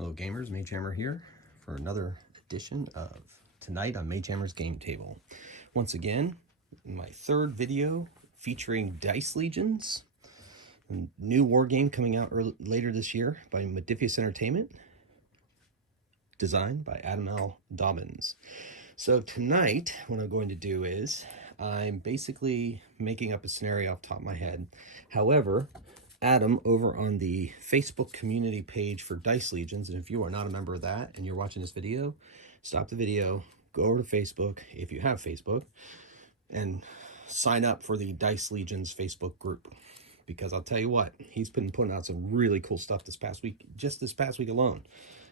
Hello gamers, Magehammer here for another edition of Tonight on Magehammer's Game Table. Once again, my third video featuring Dice Legions, a new war game coming out later this year by Modifius Entertainment, designed by Adam L. Dobbins. So tonight, what I'm going to do is, I'm basically making up a scenario off the top of my head. However, Adam over on the Facebook community page for Dice Legions, and if you are not a member of that and you're watching this video, stop the video, go over to Facebook if you have Facebook, and sign up for the Dice Legions Facebook group. Because I'll tell you what, he's been putting out some really cool stuff this past week, just this past week alone.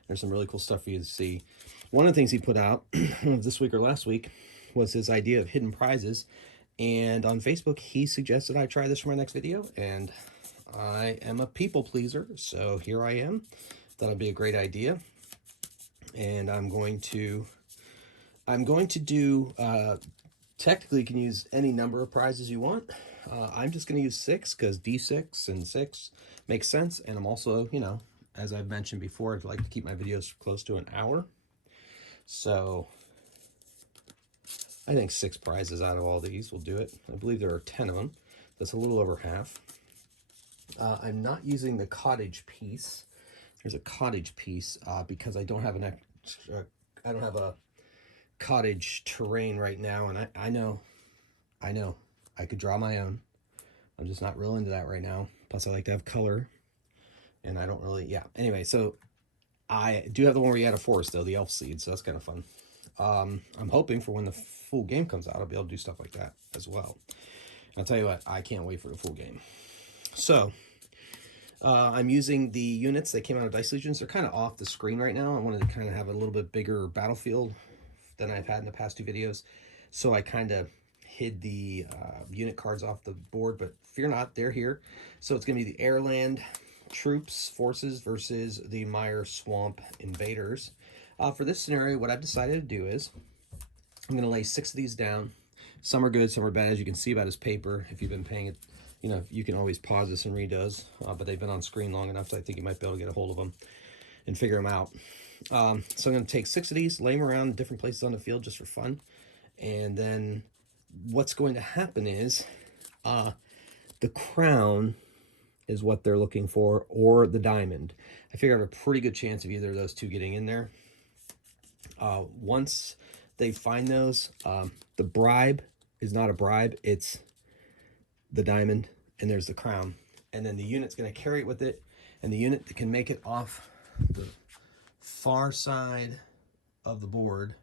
There's some really cool stuff for you to see. One of the things he put out this week or last week was his idea of hidden prizes. And on Facebook, he suggested I try this for my next video. And I am a people pleaser, so here I am. That'll be a great idea. And I'm going to do, technically you can use any number of prizes you want. I'm just going to use 6 because D6 and 6 makes sense. And I'm also, you know, as I've mentioned before, I'd like to keep my videos close to an hour. So I think 6 prizes out of all these will do it. I believe there are 10 of them. That's a little over half. I'm not using the cottage piece. There's a cottage piece because I don't have an extra, I don't have a cottage terrain right now, and I know I could draw my own. I'm just not real into that right now. Plus I like to have color, and I don't really, yeah. Anyway, so I do have the one where you add a forest though, the elf seed, so that's kind of fun. I'm hoping for when the full game comes out, I'll be able to do stuff like that as well. I'll tell you what, I can't wait for the full game. So I'm using the units that came out of Dice Legions. They're kind of off the screen right now. I wanted to kind of have a little bit bigger battlefield than I've had in the past 2 videos. So I kind of hid the unit cards off the board, but fear not, they're here. So it's going to be the Airland Troops Forces versus the Mire Swamp Invaders. For this scenario, what I've decided to do is I'm going to lay 6 of these down. Some are good, some are bad. As you can see about his paper, if you've been paying it, you know, you can always pause this and read those, but they've been on screen long enough, so I think you might be able to get a hold of them and figure them out. So I'm going to take 6 of these, lay them around different places on the field just for fun. And then what's going to happen is the crown is what they're looking for, or the diamond. I figure I have a pretty good chance of either of those 2 getting in there. Once they find those, the bribe is not a bribe, it's the diamond, and there's the crown, and then the unit's going to carry it with it, and the unit that can make it off the far side of the board,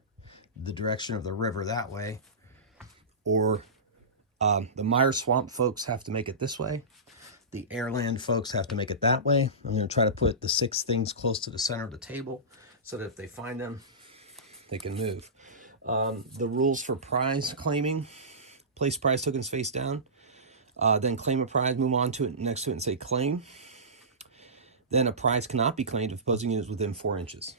the direction of the river that way, or the Mire Swamp folks have to make it this way, the Airland folks have to make it that way. I'm going to try to put the 6 things close to the center of the table so that if they find them, they can move. The rules for prize claiming: place prize tokens face down, then claim a prize, move on to it, next to it, and say claim. Then a prize cannot be claimed if opposing unit is within 4 inches.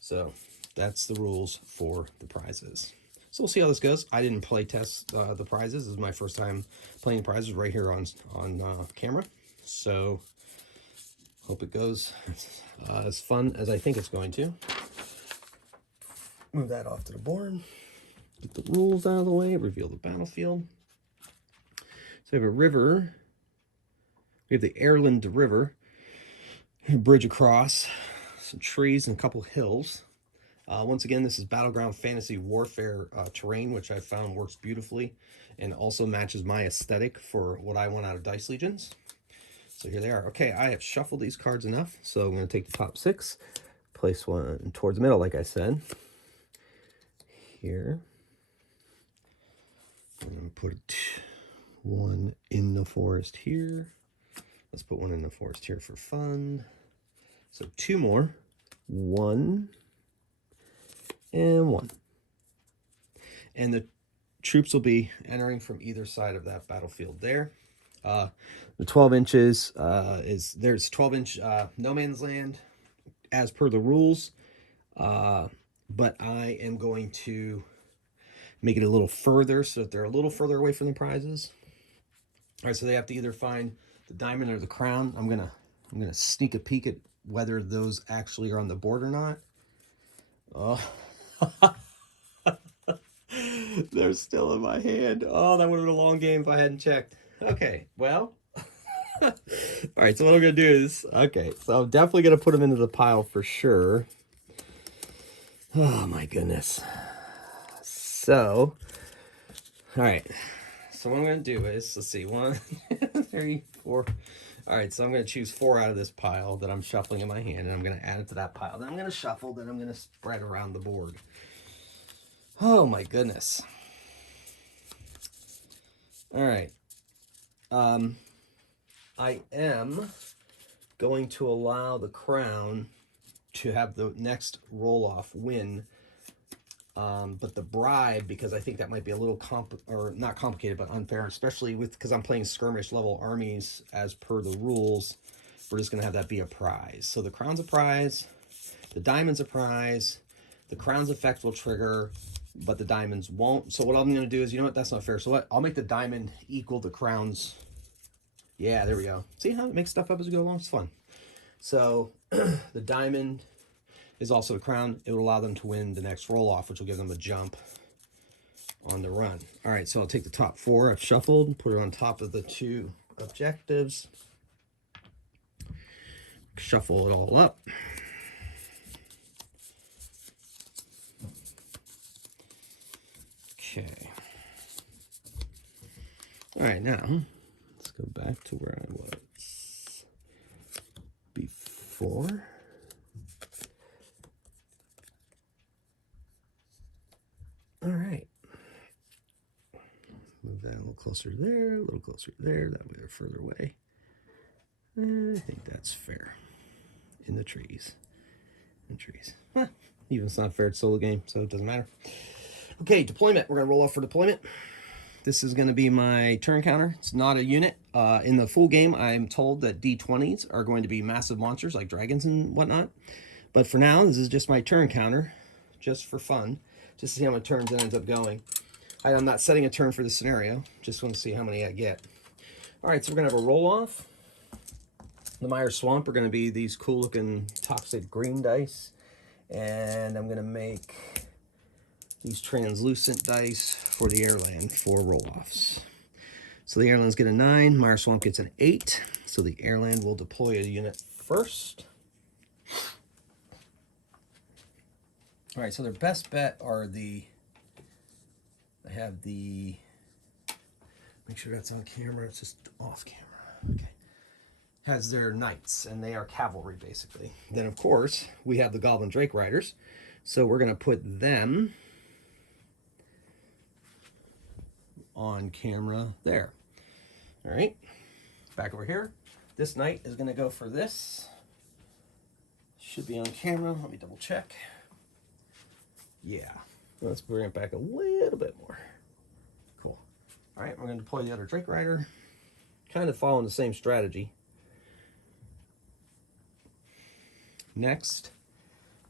So that's the rules for the prizes. So we'll see how this goes. I didn't play test the prizes. This is my first time playing prizes right here on camera. So hope it goes as fun as I think it's going to. Move that off to the board. Get the rules out of the way. Reveal the battlefield. So we have a river. We have the Airland River. A bridge across. Some trees and a couple hills. Once again, this is Battleground Fantasy Warfare terrain, which I found works beautifully and also matches my aesthetic for what I want out of Dice Legions. So here they are. Okay, I have shuffled these cards enough, so I'm going to take the top 6, place one towards the middle, like I said. Here. I'm going to put one in the forest here. Let's put one in the forest here for fun. So 2 more. 1 and 1. And the troops will be entering from either side of that battlefield there. The 12 inches there's 12-inch no man's land as per the rules. But I am going to make it a little further so that they're a little further away from the prizes. All right, so they have to either find the diamond or the crown. I'm gonna sneak a peek at whether those actually are on the board or not. Oh, they're still in my hand. Oh, that would have been a long game if I hadn't checked. Okay, well. All right, so what I'm going to do is, okay, so I'm definitely going to put them into the pile for sure. Oh, my goodness. So, all right. So what I'm going to do is, let's see, 1, 3, 4. All right, so I'm going to choose 4 out of this pile that I'm shuffling in my hand, and I'm going to add it to that pile. Then I'm going to shuffle, then I'm going to spread around the board. Oh, my goodness. All right. I am going to allow the crown to have the next roll-off win. But the bribe, because I think that might be a little not complicated, but unfair, especially because I'm playing skirmish level armies as per the rules. We're just going to have that be a prize. So the crown's a prize, the diamond's a prize, the crown's effect will trigger, but the diamonds won't. So what I'm going to do is, you know what, that's not fair. So what? I'll make the diamond equal the crown's. Yeah, there we go. See how it makes stuff up as we go along? It's fun. So the diamond is also the crown. It will allow them to win the next roll-off, which will give them a jump on the run. All right, so I'll take the top 4 I've shuffled, put it on top of the 2 objectives, shuffle it all up. Okay. All right, now let's go back to where I was before. All right. Move that a little closer there, a little closer there. That way they're further away. I think that's fair. In the trees. In the trees. Huh. Even if it's not fair, it's still a game, so it doesn't matter. Okay, deployment. We're going to roll off for deployment. This is going to be my turn counter. It's not a unit. In the full game, I'm told that D20s are going to be massive monsters like dragons and whatnot. But for now, this is just my turn counter, just for fun, just to see how many turns it ends up going. I'm not setting a turn for the scenario. Just want to see how many I get. All right, so we're going to have a roll-off. The Mire Swamp are going to be these cool-looking toxic green dice. And I'm going to make these translucent dice for the Airland for roll-offs. So the Airlands get a 9. Mire Swamp gets an 8. So the Airland will deploy a unit first. All right, so their best bet are the... I have the, make sure that's on camera, it's just off camera, okay. Has their knights, and they are cavalry, basically. Then, of course, we have the Goblin Drake Riders, so we're going to put them on camera there. All right, back over here. This knight is going to go for this. Should be on camera, let me double check. Yeah. Let's bring it back a little bit more. Cool. All right, we're going to deploy the other Drake Rider. Kind of following the same strategy. Next,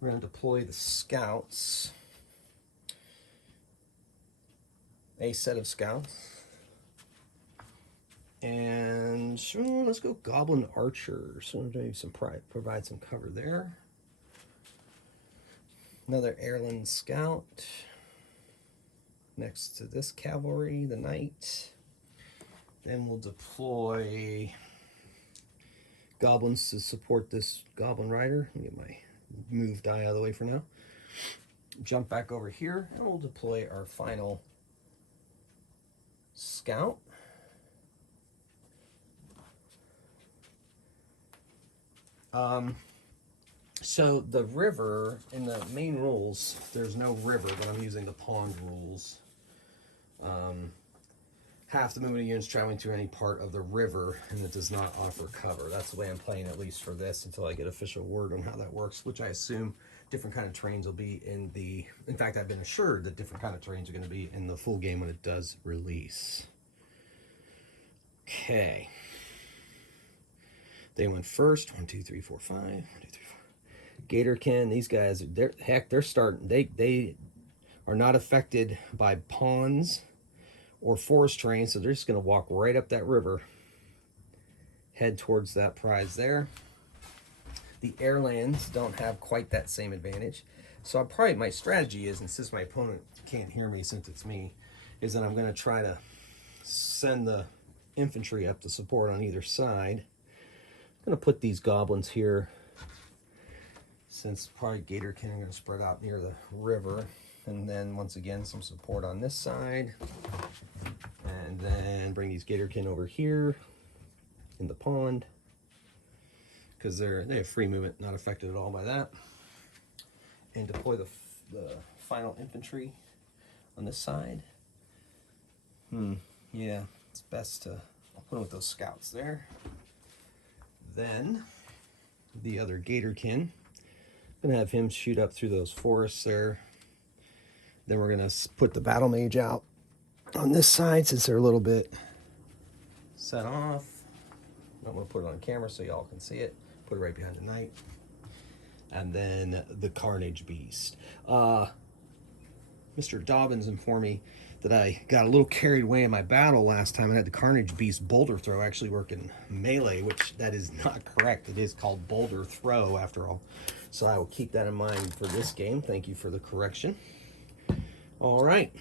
we're going to deploy the scouts. A set of scouts. And sure, let's go Goblin Archers. So maybe provide some cover there. Another Airland Scout next to this cavalry, the knight. Then we'll deploy goblins to support this Goblin Rider. Let me get my move die out of the way for now. Jump back over here, and we'll deploy our final scout. So the river, in the main rules, there's no river, but I'm using the pond rules. Half the movement of units traveling through any part of the river, and it does not offer cover. That's the way I'm playing, at least for this, until I get official word on how that works, which I assume different kind of terrains will be in the... In fact, I've been assured that different kind of terrains are going to be in the full game when it does release. Okay. They went first. 1, 2, 3, 4, 5. 1, 2, 3, 4. Gatorkin, these guys, they're starting. They are not affected by ponds or forest terrain, so they're just going to walk right up that river, head towards that prize there. The airlands don't have quite that same advantage. So my strategy is, and since my opponent can't hear me since it's me, is that I'm going to try to send the infantry up to support on either side. I'm going to put these goblins here, since probably Gatorkin are going to spread out near the river. And then once again, some support on this side. And then bring these Gatorkin over here in the pond, because they have free movement, not affected at all by that. And deploy the final infantry on this side. Yeah, it's best to, I'll put them with those scouts there. Then the other Gatorkin, gonna have him shoot up through those forests there. Then we're gonna put the battle mage out on this side, since they're a little bit set off. I'm gonna put it on camera so y'all can see it. Put it right behind the knight. And then the Carnage Beast. Mr. Dobbins informed me that I got a little carried away in my battle last time and had the Carnage Beast boulder throw actually work in melee, which that is not correct. It is called boulder throw after all. So I will keep that in mind for this game. Thank you for the correction. All right.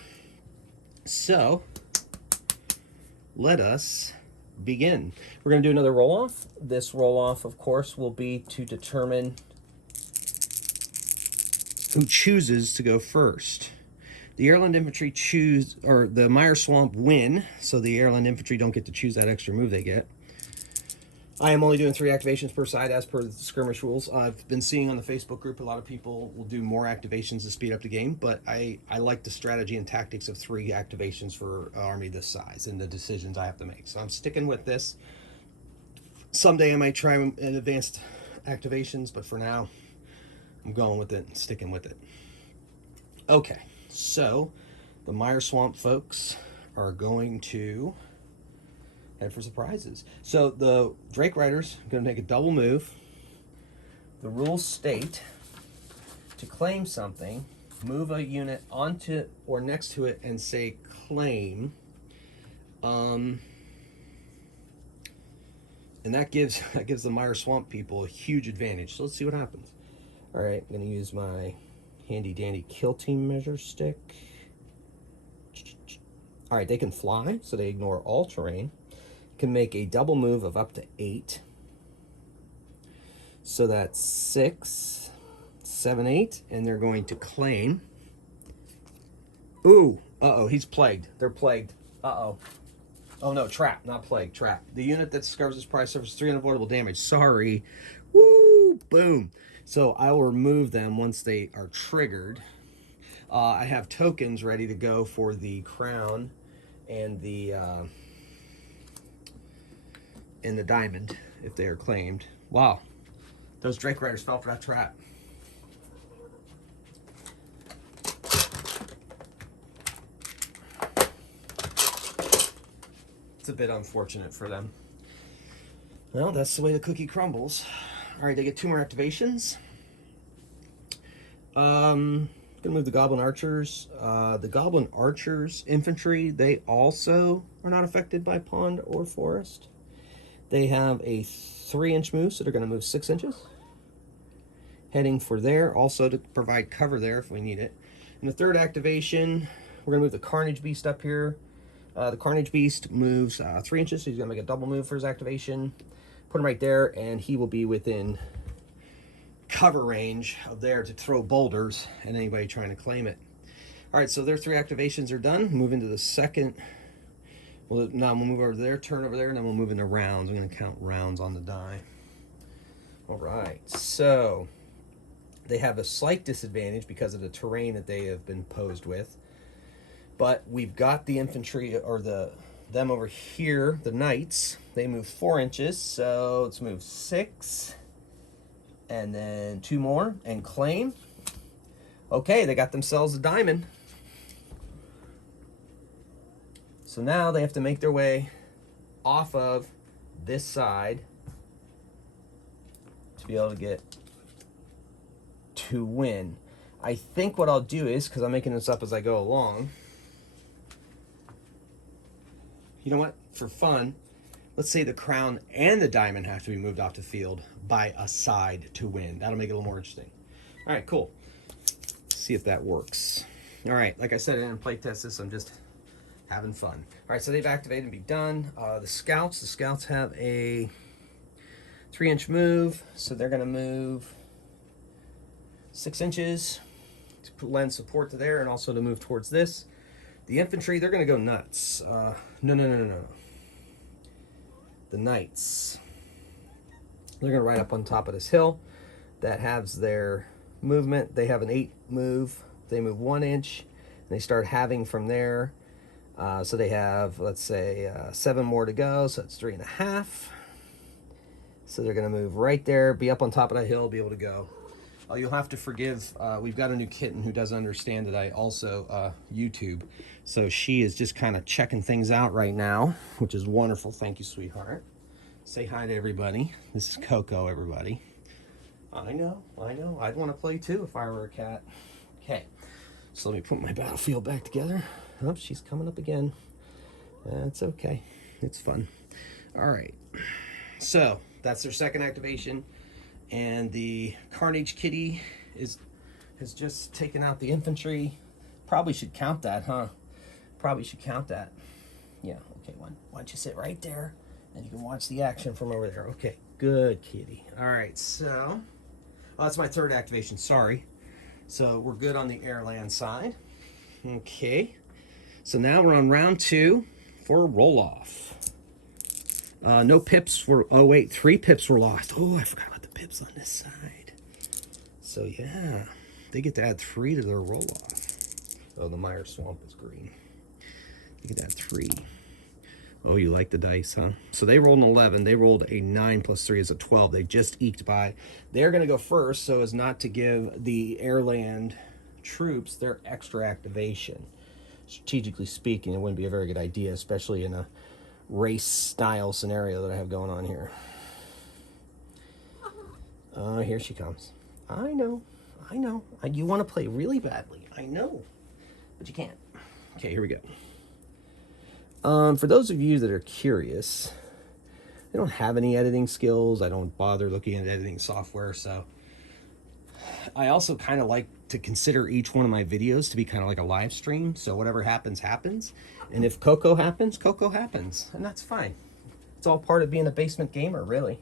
So let us begin. We're going to do another roll-off. This roll-off, of course, will be to determine who chooses to go first. The Airland Infantry choose, or the Mire Swamp win, so the Airland Infantry don't get to choose that extra move they get. I am only doing 3 activations per side as per the skirmish rules. I've been seeing on the Facebook group a lot of people will do more activations to speed up the game, but I like the strategy and tactics of 3 activations for an army this size and the decisions I have to make. So I'm sticking with this. Someday I might try in advanced activations, but for now I'm going with it and sticking with it. Okay, so the Mire Swamp folks are going to head for surprises. So the Drake Riders are going to make a double move. The rules state to claim something, move a unit onto or next to it and say claim. And that gives the Mire Swamp people a huge advantage. So let's see what happens. All right, I'm going to use my handy dandy kill team measure stick. All right, they can fly, so they ignore all terrain. Can make a double move of up to 8. So that's 6, 7, 8, and they're going to claim. Ooh, uh-oh, he's plagued. They're plagued. Uh-oh. Oh no, trap, not plague, trap. The unit that discovers this prize suffers 3 unavoidable damage. Sorry. Woo, boom. So I will remove them once they are triggered. I have tokens ready to go for the crown and the diamond if they are claimed. Wow, those Drake Riders fell for that trap. It's a bit unfortunate for them. Well, that's the way the cookie crumbles. All right, they get 2 more activations. Gonna move the Goblin Archers. The Goblin Archers infantry, they also are not affected by pond or forest. They have a 3-inch move, so they're going to move 6 inches. Heading for there, also to provide cover there if we need it. In the 3rd activation, we're going to move the Carnage Beast up here. The Carnage Beast moves 3 inches, so he's going to make a double move for his activation. Put him right there, and he will be within cover range of there to throw boulders at anybody trying to claim it. All right, so their 3 activations are done. Move into the second. Well, now we'll move over there, turn over there, and then we'll move into rounds. I'm going to count rounds on the die. All right, so they have a slight disadvantage because of the terrain that they have been posed with. But we've got the infantry, or them over here, the knights. They move 4 inches, so let's move 6. And then 2 more, and claim. Okay, they got themselves a diamond. So now they have to make their way off of this side to be able to get to win. I think what I'll do is, because I'm making this up as I go along, you know what, for fun, let's say the crown and the diamond have to be moved off the field by a side to win. That'll make it a little more interesting. All right, cool. Let's see if that works. All right, like I said, I didn't play test this. I'm just having fun. All right, so they've activated and be done. The scouts have a 3-inch move, so they're going to move 6 inches to lend support to there and also to move towards this. The infantry, they're going to go nuts. No. The knights, they're going to ride up on top of this hill that has their movement. They have an 8 move. They move 1 inch, and they start halving from there. So they have, let's say, 7 more to go, so it's 3.5. So they're going to move right there, be up on top of that hill, be able to go. You'll have to forgive, we've got a new kitten who doesn't understand that I also YouTube. So she is just kind of checking things out right now, which is wonderful. Thank you, sweetheart. Say hi to everybody. This is Coco, everybody. I know. I'd want to play too if I were a cat. Okay, so let me put my battlefield back together. Oh, she's coming up again. That's okay. It's fun. All right. So that's their second activation. And the Carnage Kitty has just taken out the infantry. Probably should count that, huh? Probably should count that. Yeah, okay, why don't you sit right there and you can watch the action from over there. Okay, good kitty. All right, so, that's my third activation, sorry. So we're good on the air-land side. Okay, so now we're on round 2 for roll-off. No pips were, oh wait, 3 pips were lost. Oh, I forgot about the pips on this side. So yeah, they get to add 3 to their roll-off. Oh, the Meyer Swamp is green. They get to add 3. Oh, you like the dice, huh? So they rolled an 11. They rolled a 9 plus 3 is a 12. They just eked by. They're going to go first so as not to give the airland troops their extra activation. Strategically speaking, it wouldn't be a very good idea, especially in a race-style scenario that I have going on here. Here she comes. I know. You want to play really badly. I know. But you can't. Okay, here we go. For those of you that are curious, I don't have any editing skills. I don't bother looking at editing software, so I also kind of like to consider each one of my videos to be kind of like a live stream. So whatever happens, happens. And if Coco happens, Coco happens. And that's fine. It's all part of being a basement gamer, really.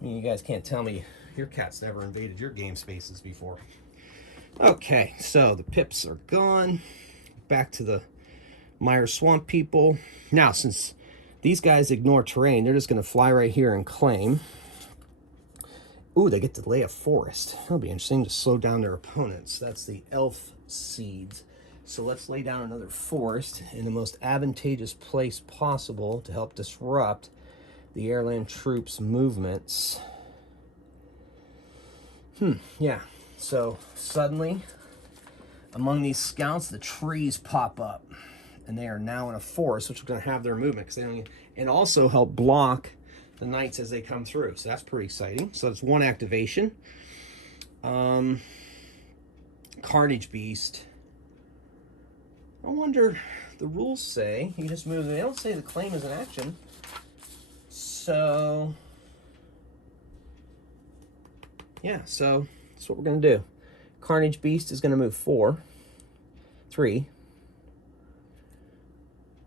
I mean, you guys can't tell me your cat's never invaded your game spaces before. Okay, so the pips are gone. Back to the Meyer Swamp people. Now, since these guys ignore terrain, they're just going to fly right here and claim. Ooh, they get to lay a forest. That'll be interesting to slow down their opponents. That's the elf seeds. So let's lay down another forest in the most advantageous place possible to help disrupt the airland troops' movements. Yeah. So suddenly, among these scouts, the trees pop up. And they are now in a forest, which is going to have their movement. And also help block the knights as they come through. So that's pretty exciting. So that's 1 activation. Carnage Beast. I wonder, the rules say you just move. They don't say the claim is an action. So, yeah, so that's what we're going to do. Carnage Beast is going to move 3.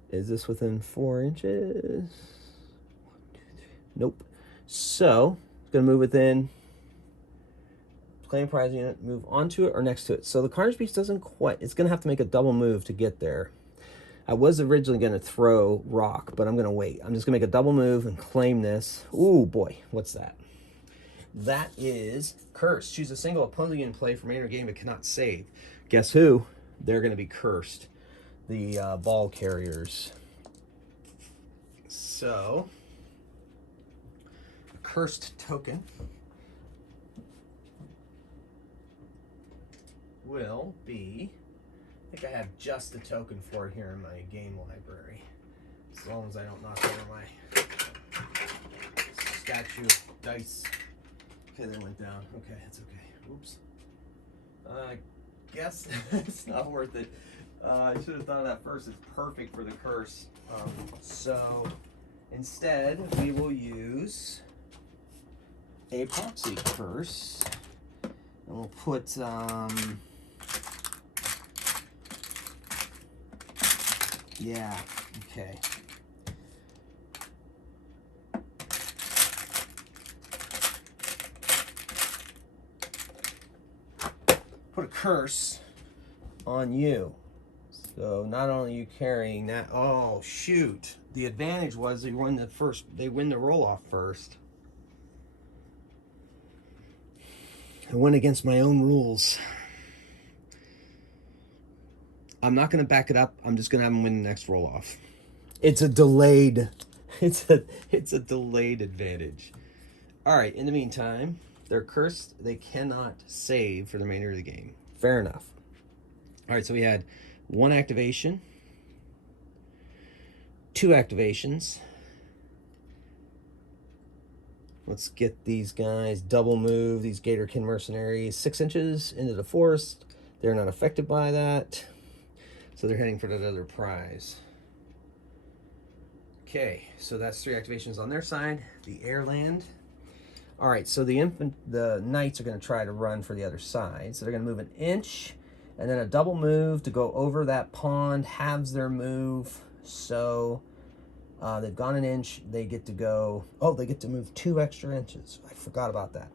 Is this within 4 inches? 1, 2, 3. Nope. So, it's going to move within. Claim prize unit, move onto it or next to it. So the Carnage Beast doesn't quite, it's going to have to make a double move to get there. I was originally going to throw rock, but I'm going to wait. I'm just going to make a double move and claim this. Ooh, boy, what's that? That is cursed. Choose a single opponent you can play from any game but cannot save. Guess who? They're going to be cursed. The ball carriers. So, a cursed token will be, I think I have just a token for it here in my game library. As long as I don't knock over my statue of dice. Okay, they went down. Okay, it's okay. Oops. I guess it's not worth it. I should have thought of that first. It's perfect for the curse. So Instead, we will use a proxy curse. And we'll put, yeah, okay. Put a curse on you. So not only are you carrying that, oh shoot. The advantage was they win the roll off first. I went against my own rules. I'm not going to back it up. I'm just going to have them win the next roll off. It's a delayed advantage. All right, in the meantime, they're cursed. They cannot save for the remainder of the game. Fair enough. All right, so we had 1 activation, 2 activations. Let's get these guys double move, these Gatorkin mercenaries 6 inches into the forest. They're not affected by that. So they're heading for that other prize. Okay, so that's 3 activations on their side. The air land. All right, so the knights are going to try to run for the other side. So they're going to move an inch, and then a double move to go over that pond, halves their move. So they've gone an inch. They get to go, oh, they get to move 2 extra inches. I forgot about that.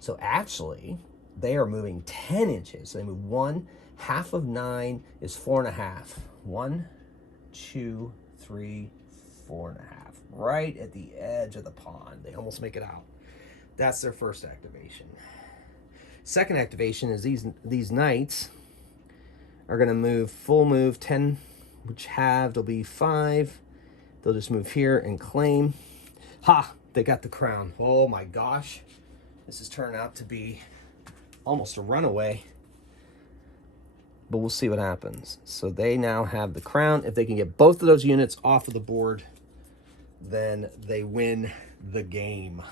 So actually, they are moving 10 inches. So they move 1. Half of 9 is 4.5. 1, 2, 3, 4.5. Right at the edge of the pond. They almost make it out. That's their first activation. Second activation is these knights are going to move full move 10, which halved will be 5. They'll just move here and claim. Ha! They got the crown. Oh my gosh. This has turned out to be almost a runaway. But we'll see what happens. So they now have the crown. If they can get both of those units off of the board, then they win the game.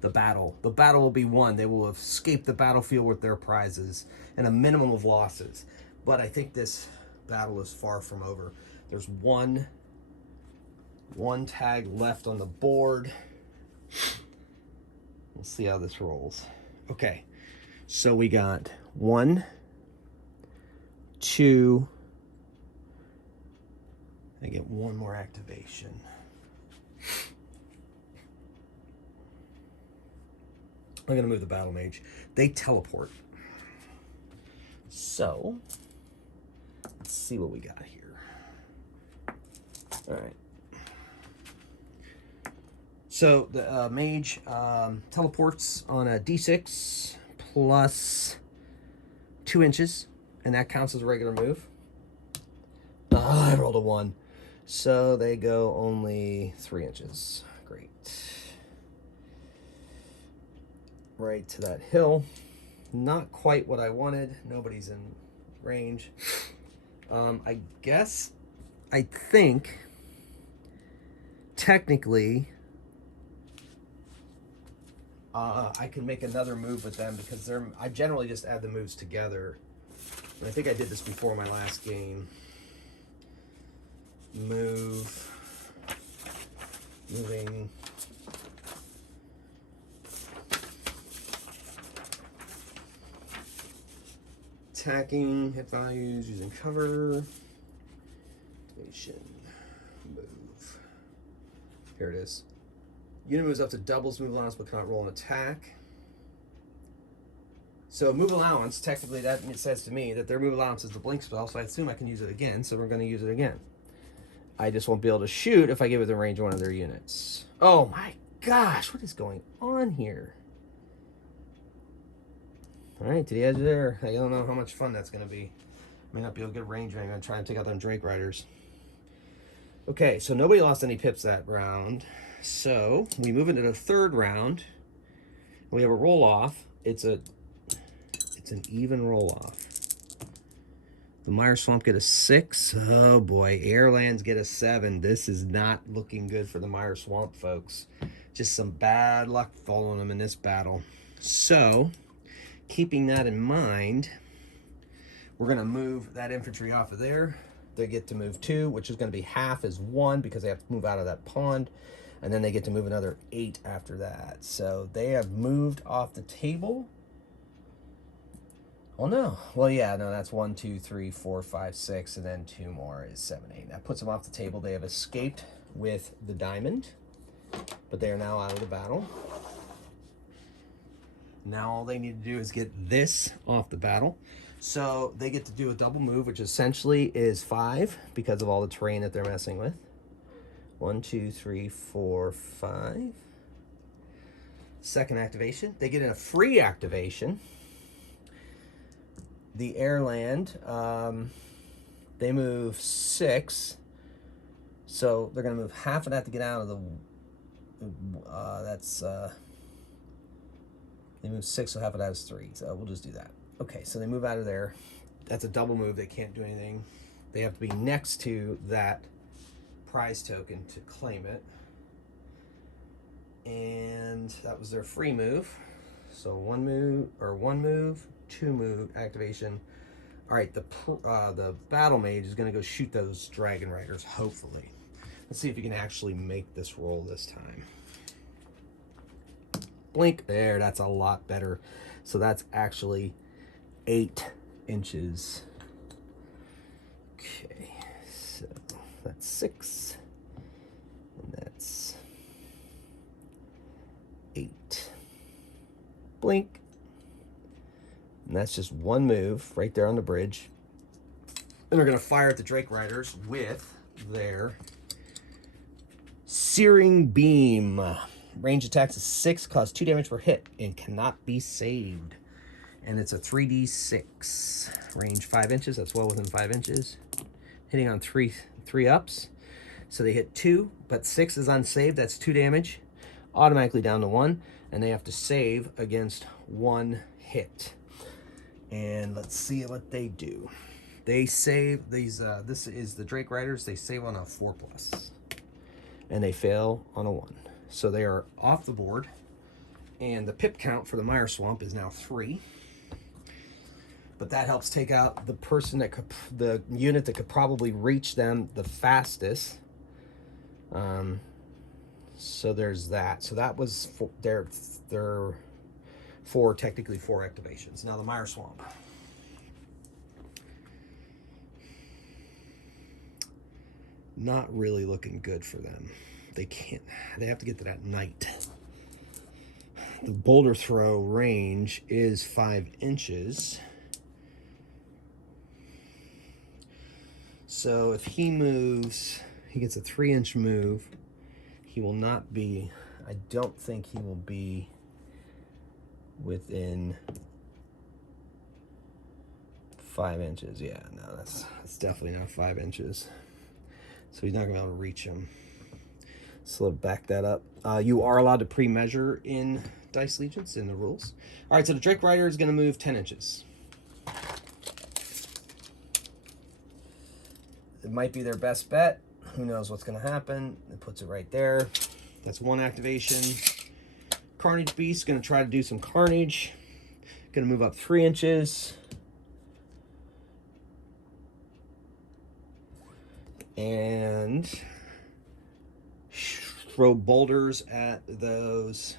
The battle will be won. They will have escaped the battlefield with their prizes and a minimum of losses. But I think this battle is far from over. There's one tag left on the board. We'll see how this rolls. Okay, so we got 1, 2. I get 1 more activation. I'm going to move the battle mage. They teleport. So, let's see what we got here. All right. So, the mage teleports on a d6 plus 2 inches, and that counts as a regular move. I rolled a 1. So, they go only 3 inches. Great. Right to that hill. Not quite what I wanted. Nobody's in range. I think technically I can make another move with them because I generally just add the moves together. And I think I did this before my last game. Moving. Attacking, hit values, using cover. Activation, move. Here it is. Unit moves up to doubles move allowance but cannot roll an attack. So move allowance, technically that says to me that their move allowance is the blink spell, so I assume I can use it again, so we're going to use it again. I just won't be able to shoot if I give it the range of one of their units. Oh my gosh, what is going on here? All right, to the edge there. I don't know how much fun that's going to be. May not be a good range. I'm going to try and take out them Drake Riders. Okay, so nobody lost any pips that round. So we move into the third round. We have a roll off. It's an even roll off. The Mire Swamp get a 6. Oh boy, Airlands get a 7. This is not looking good for the Mire Swamp, folks. Just some bad luck following them in this battle. So, keeping that in mind, we're going to move that infantry off of there. they get to move 2, which is going to be half as 1 because they have to move out of that pond. And then they get to move another 8 after that. So they have moved off the table. Oh no. Well, yeah, no, that's 1, 2, 3, 4, 5, 6, and then 2 more is 7, 8. That puts them off the table. They have escaped with the diamond, but they are now out of the battle. Now all they need to do is get this off the battle. So they get to do a double move, which essentially is 5 because of all the terrain that they're messing with. 1, 2, 3, 4, 5. Second activation. They get a free activation. The airland, they move 6. So they're going to move half of that to get out of the... they move 6, so half of that is 3. So we'll just do that. Okay, so they move out of there. That's a double move. They can't do anything. They have to be next to that prize token to claim it. And that was their free move. So 1 move, 2 move activation. All right, the battle mage is going to go shoot those dragon riders, hopefully. Let's see if he can actually make this roll this time. Blink. There, that's a lot better. So that's actually 8 inches. Okay, so that's 6. And that's 8. Blink. And that's just 1 move right there on the bridge. And they're going to fire at the Drake Riders with their Searing Beam. Range attacks is 6, cause 2 damage per hit, and cannot be saved. And it's a 3d6. Range 5 inches, that's well within 5 inches. Hitting on 3 ups. So they hit 2, but 6 is unsaved, that's 2 damage. Automatically down to 1, and they have to save against 1 hit. And let's see what they do. They save these, this is the Drake Riders, they save on a 4+. And they fail on a 1. So they are off the board. And the pip count for the Mire Swamp is now 3. But that helps take out the person that could, the unit that could probably reach them the fastest. So there's that. So that was their technically 4 activations. Now the Mire Swamp. Not really looking good for them. They have to get to that night. The boulder throw range is 5 inches. So if he moves, he gets a 3-inch move. He will not be, I don't think he will be within 5 inches. Yeah, no, that's definitely not 5 inches. So he's not gonna be able to reach him. So let's back that up. You are allowed to pre-measure in Dice Legions in the rules. All right, so the Drake Rider is gonna move 10 inches. It might be their best bet. Who knows what's gonna happen? It puts it right there. That's 1 activation. Carnage Beast gonna try to do some carnage. Gonna move up 3 inches. And throw boulders at those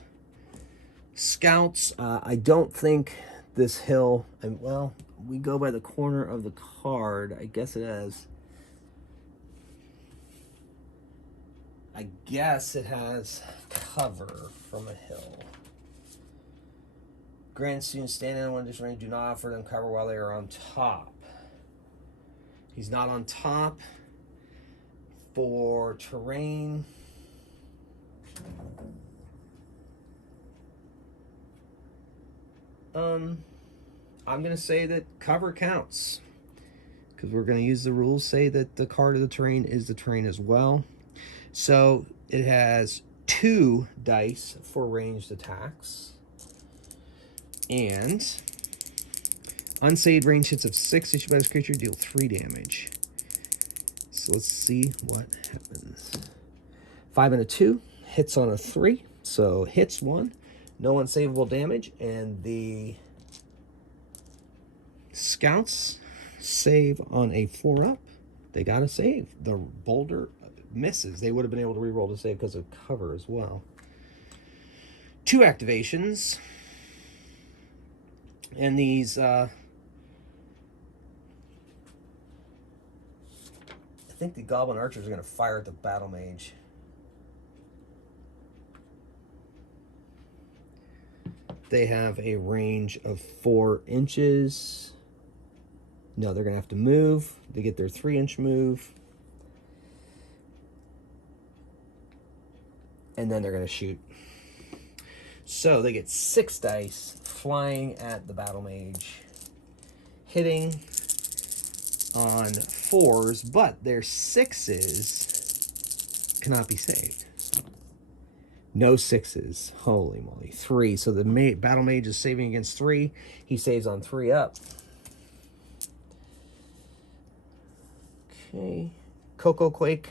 scouts. I don't think this hill, well, we go by the corner of the card. I guess it has. I guess it has cover from a hill. Grand students standing on one additional range do not offer them cover while they are on top. He's not on top. For terrain, I'm gonna say that cover counts because we're gonna use the rules say that the card of the terrain is the terrain as well. So it has 2 dice for ranged attacks and unsaved range hits of 6 issued by this creature deal 3 damage. So let's see what happens. 5 and a 2, hits on a 3, so hits 1, no unsavable damage, and the scouts save on a 4-up. They got to save. The boulder misses. They would have been able to reroll to save because of cover as well. 2 activations. And these, I think the Goblin Archers are going to fire at the Battle Mage. They have a range of 4 inches. No, they're going to have to move. They get their 3-inch move. And then they're going to shoot. So they get 6 dice flying at the Battle Mage, hitting on 4s, but their 6s cannot be saved. No 6s. Holy moly. 3. So the Battle Mage is saving against 3. He saves on 3 up. Okay. Coco Quake.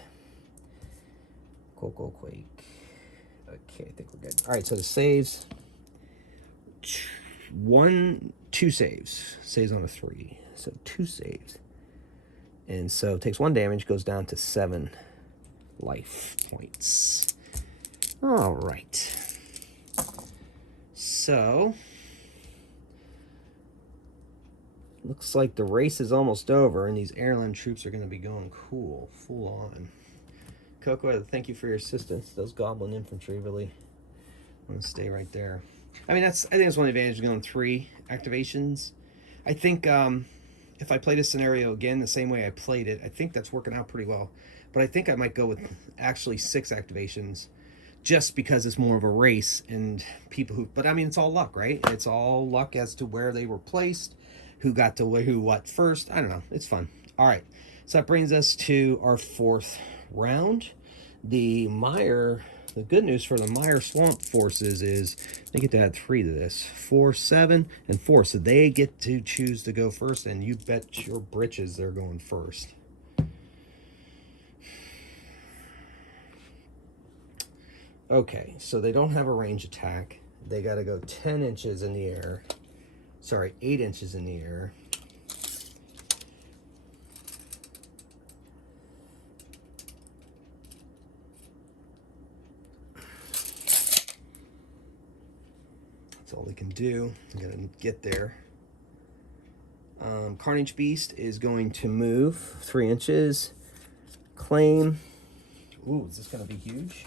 Coco Quake. Okay, I think we're good. All right, so the saves. 2 saves. Saves on a 3. So 2 saves. And so it takes 1 damage, goes down to 7 life points. All right. So looks like the race is almost over, and these airline troops are going to be going cool, full on. Coco, thank you for your assistance. Those goblin infantry really want to stay right there. I mean, I think that's one advantage of going 3 activations. I think if I play this scenario again the same way I played it, I think that's working out pretty well. But I think I might go with actually 6 activations, just because it's more of a race and people who. But I mean, it's all luck, right? It's all luck as to where they were placed, who got to who what first. I don't know. It's fun. All right. So that brings us to our 4th round. The good news for the Mire Swamp forces is they get to add 3 to this. 4, 7, and 4. So they get to choose to go first, and you bet your britches they're going first. Okay, so they don't have a range attack. They got to go 10 inches in the air. Sorry, 8 inches in the air. That's all they can do. I'm going to get there. Carnage Beast is going to move 3 inches. Claim. Ooh, is this going to be huge?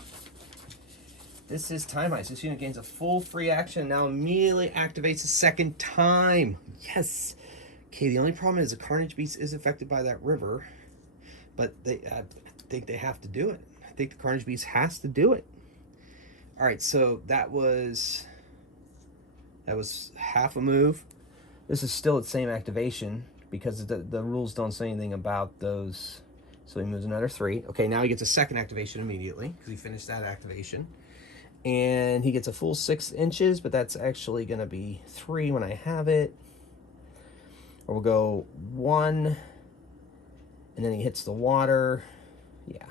This is Time Ice. This unit gains a full free action and now immediately activates a 2nd time. Yes. Okay, the only problem is the Carnage Beast is affected by that river, but I think they have to do it. I think the Carnage Beast has to do it. All right, so that was half a move. This is still the same activation because the rules don't say anything about those. So he moves another 3. Okay, now he gets a 2nd activation immediately because he finished that activation. And he gets a full 6 inches, but that's actually going to be 3 when I have it. Or we'll go 1, and then he hits the water. Yeah.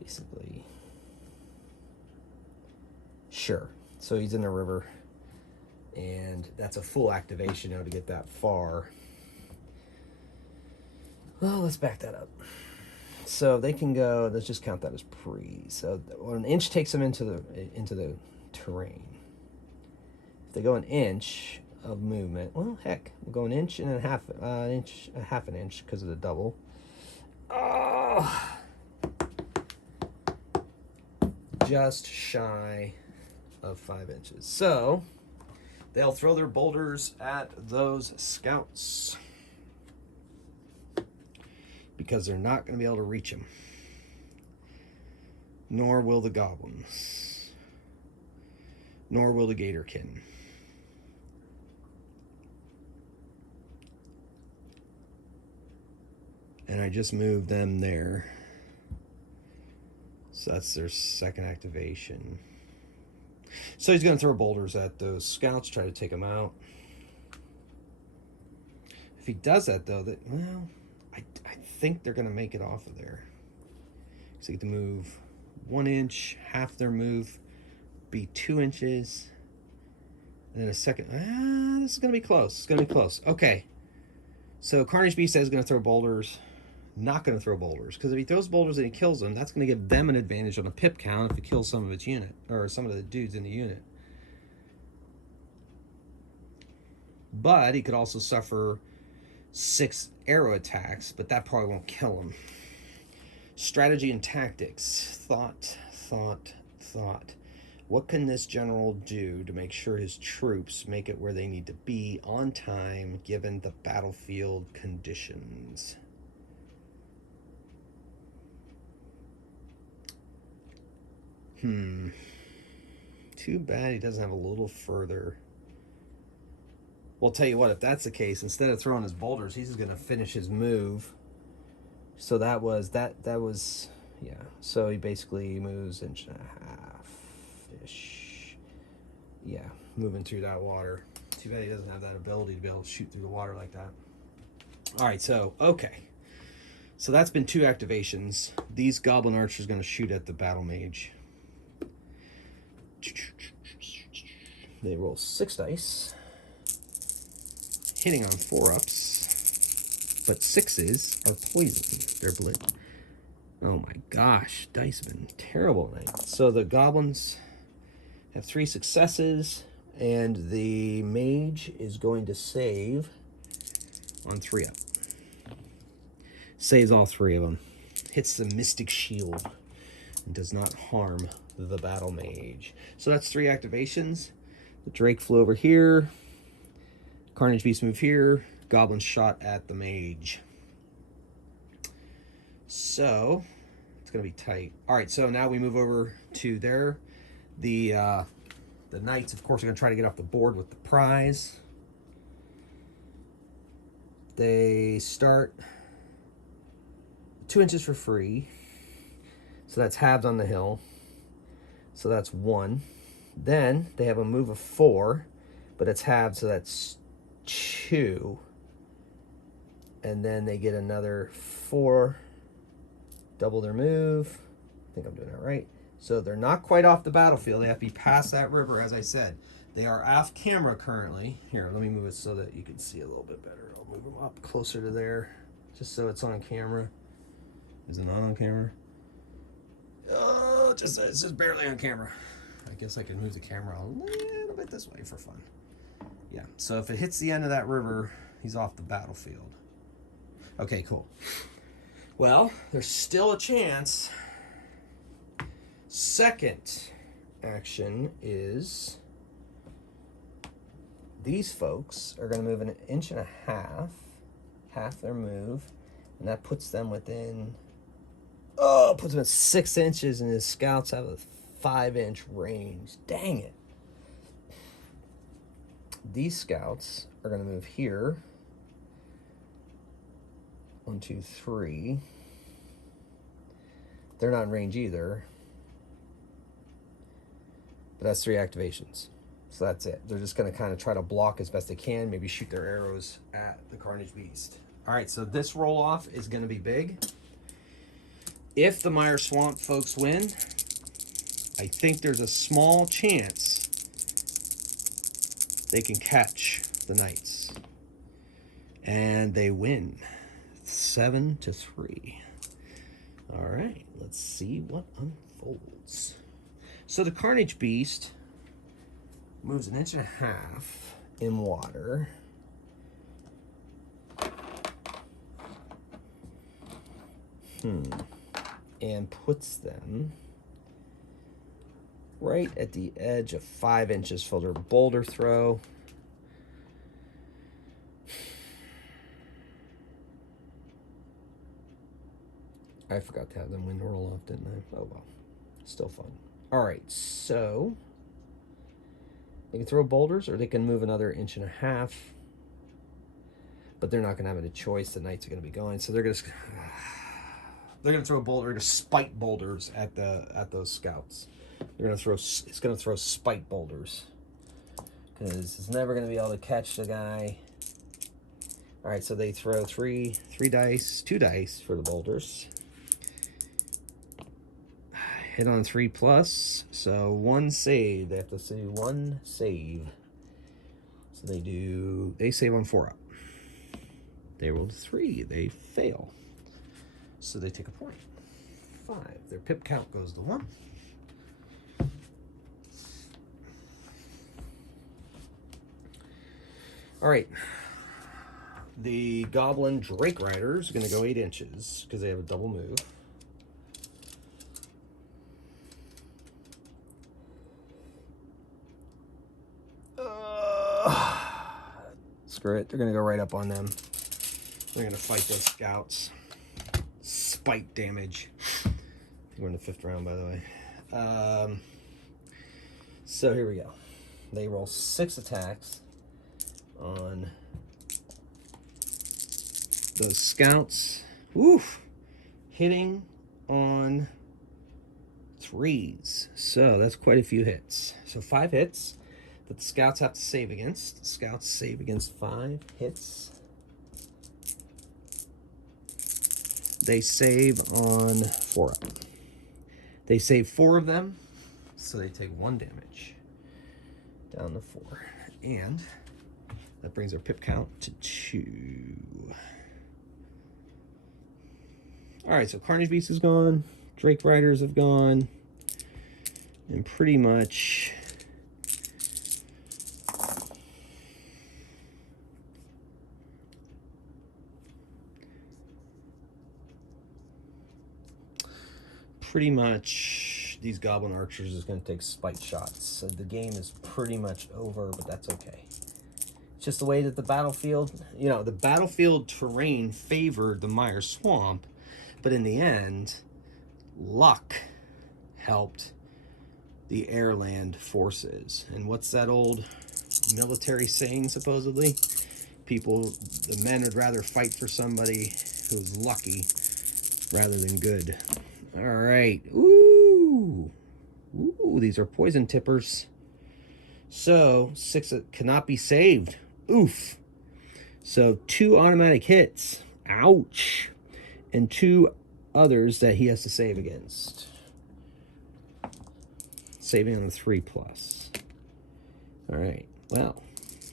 Basically. Sure. So he's in the river. And that's a full activation now to get that far. Well, let's back that up. So they can go, let's just count that as pre. So 1 inch takes them into the terrain. If they go an inch of movement, well, heck, we'll go an inch and a half an inch because of the double. Oh, just shy of 5 inches. So they'll throw their boulders at those scouts, because they're not going to be able to reach him. Nor will the goblins. Nor will the Gatorkin. And I just moved them there. So that's their 2nd activation. So he's going to throw boulders at those scouts, try to take them out. If he does that, though, I think they're going to make it off of there. So they get to move 1 inch, half their move be 2 inches, and then a 2nd. This is going to be close. It's going to be close. Okay. So Carnage Beast is going to throw boulders not going to throw boulders, because if he throws boulders and he kills them, that's going to give them an advantage on a pip count if he kills some of its unit, or some of the dudes in the unit. But he could also suffer 6 arrow attacks, but that probably won't kill him. Strategy and tactics. Thought. What can this general do to make sure his troops make it where they need to be on time, given the battlefield conditions? Too bad he doesn't have a little further. Well, tell you what, if that's the case, instead of throwing his boulders, he's just going to finish his move. So that was, yeah. So he basically moves 1.5 inch-ish. Yeah, moving through that water. Too bad he doesn't have that ability to be able to shoot through the water like that. All right, so, okay. So that's been 2 activations. These Goblin Archers are going to shoot at the Battle Mage. They roll 6 dice. Hitting on 4-ups, but 6s are poison. They're blue. Oh my gosh, dice have been terrible tonight. So the goblins have 3 successes, and the mage is going to save on 3-up. Saves all 3 of them. Hits the Mystic Shield and does not harm the battle mage. So that's 3 activations. The Drake flew over here. Carnage Beast move here. Goblin shot at the mage. So it's gonna be tight. All right, so now we move over to there. The knights, of course, are gonna try to get off the board with the prize. They start 2 inches for free. So that's halved on the hill. So that's 1. Then they have a move of 4, but it's halved, so that's 2. And then they get another 4. Double their move. I think I'm doing that right. So they're not quite off the battlefield. They have to be past that river, as I said. They are off camera currently. Here, let me move it so that you can see a little bit better. I'll move them up closer to there, just so it's on camera. Is it not on camera? Oh, it's just barely on camera. I guess I can move the camera a little bit this way for fun. Yeah, so if it hits the end of that river, he's off the battlefield. Okay, cool. Well, there's still a chance. Second action is these folks are going to move 1.5 inches, half their move, and that puts them within, puts them at 6 inches, and his scouts have a 5-inch range. Dang it. These scouts are going to move here. 1, 2, 3. They're not in range either. But that's 3 activations. So that's it. They're just going to kind of try to block as best they can, maybe shoot their arrows at the Carnage Beast. All right, so this roll-off is going to be big. If the Mire Swamp folks win, I think there's a small chance they can catch the Knights. And they win 7-3. All right, let's see what unfolds. So the Carnage Beast moves 1.5 inches in water. And puts them right at the edge of 5 inches for their boulder throw. I forgot to have them wind roll off, didn't I? Oh well, still fun. All right, so they can throw boulders, or they can move another 1.5 inches. But they're not going to have any choice. The Knights are going to be going, so they're going to throw a boulder. They're going to spike boulders at those scouts. They're going to throw. It's going to throw spike boulders because it's never going to be able to catch the guy. All right, so they throw 2 dice for the boulders. Hit on 3+, so 1 save. They have to say 1 save. So they save on 4-up. They rolled 3. They fail. So they take a point. 5. Their pip count goes to 1. All right. The Goblin Drake Riders are going to go 8 inches because they have a double move. Screw it. They're going to go right up on them. They're going to fight those scouts. Spike damage. I think we're in the 5th round, by the way. So here we go. They roll 6 attacks on those scouts. Woof! Hitting on 3s. So that's quite a few hits. So 5 hits that the scouts have to save against. The scouts save against 5 hits. They save on 4 of them. They save 4 of them, so they take 1 damage. Down to 4. And that brings our pip count to 2. Alright, so Carnage Beast is gone. Drake Riders have gone. And pretty much these Goblin Archers is going to take spike shots. So the game is pretty much over, but that's okay. It's just the way that the battlefield, the battlefield terrain favored the Mire Swamp, but in the end, luck helped the airland forces. And what's that old military saying, supposedly? The men would rather fight for somebody who's lucky rather than good. All right. Ooh, these are poison tippers. So 6 cannot be saved. Oof. So 2 automatic hits. Ouch. And 2 others that he has to save against. Saving on the 3+. All right. Well,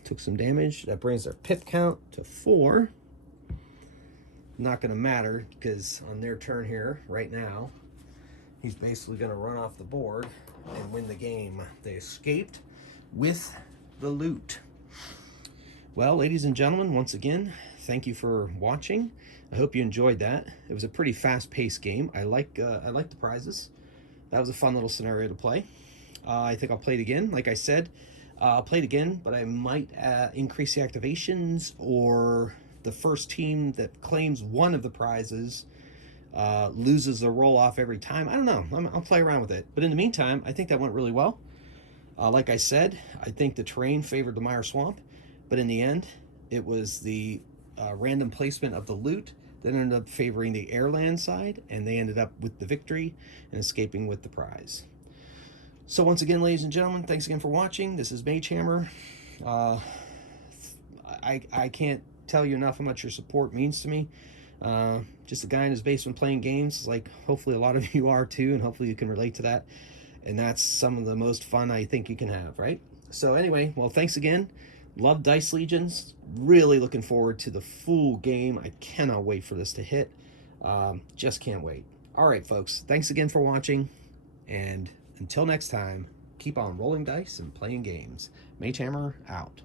took some damage. That brings our pip count to 4. Not going to matter because on their turn here, right now, he's basically going to run off the board and win the game. They escaped with the loot. Well, ladies and gentlemen, once again, thank you for watching. I hope you enjoyed that. It was a pretty fast-paced game. I like the prizes. That was a fun little scenario to play. I think I'll play it again. Like I said, I'll play it again, but I might increase the activations, or the first team that claims one of the prizes loses a roll-off every time. I don't know. I'll play around with it. But in the meantime, I think that went really well. Like I said, I think the terrain favored the Mire Swamp, but in the end, it was the random placement of the loot that ended up favoring the airland side, and they ended up with the victory and escaping with the prize. So once again, ladies and gentlemen, thanks again for watching. This is Magehammer. I can't tell you enough how much your support means to me. Just a guy in his basement playing games, like hopefully a lot of you are too, and hopefully you can relate to that. And that's some of the most fun I think you can have, right? So anyway, well, thanks again. Love Dice Legions. Really looking forward to the full game. I cannot wait for this to hit. Just can't wait. All right, folks. Thanks again for watching. And until next time, keep on rolling dice and playing games. Magehammer out.